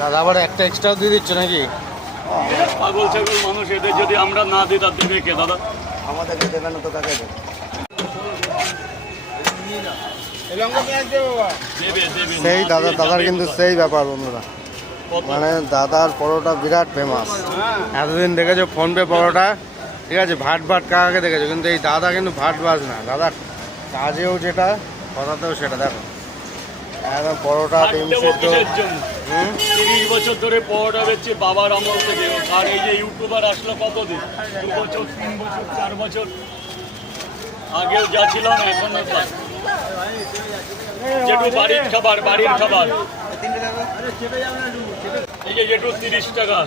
দাদা আবার একটা এক্সট্রা দিয়ে দিচ্ছ নাকি? পাগল ছাগল মানুষ এদের যদি আমরা না দিই তার দেবে কে দাদা? আমাদেরকে দেবে না তো কাকে দেবে? দেবে দেবে সেই দাদা দাদার কিন্তু সেই ব্যাপার বন্ধুরা? মানে দাদার পরোটা বিরাট ফেমাস এতদিন দেখেছ ফোনপে পরোটা? ঠিক আছে ভাট ভাট কাকাকে দেখেছ কিন্তু এই দাদা কিন্তু ভাট বাজ না দাদা কাজেও যেটা কথাতেও সেটা দেখো। একদম পরোটা ডিম সিদ্ধ। হুম? তিরিশ বছর ধরে পরোটা বেচছে বাবার আমল থেকে। আর এই যে ইউটিউবার আসলো কতদিন? দু বছর তিন বছর চার বছর। আগেও যা ছিলাম এখনও তাই যেটু বাড়ির খাবার বাড়ির খাবার। এই যে যেটু তিরিশ টাকা।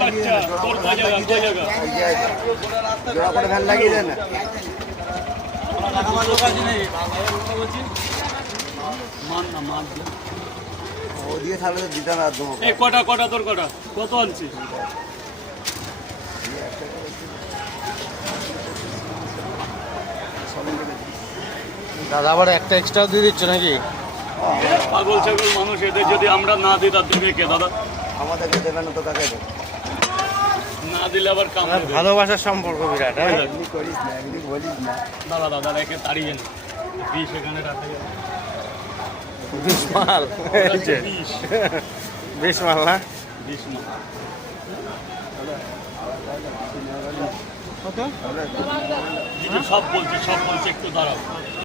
বাচ্চা। তোর জায়গা লাগিয়ে দেন। তাহলে তো দিতে না দেবো এই কটা কটা তোর কটা? কত আনছিস দাদা আবার একটা এক্সট্রা দিয়ে দিচ্ছ নাকি? পাগল ছাগল মানুষ এদের যদি আমরা না দিই তার দেবে কে? দাদা? আমাদেরকে দেবে না তো কাকে দেবে না দিলে আবার কাম ভালোবাসার সম্পর্ক বিরাট করিস না বলিস না। দাদা দাদা রেখে তাড়িয়ে না। বিষ এখানে রাখা। মাল বিষ। মাল না? বিষ সব বলছি সব বলছি একটু দাঁড়াও।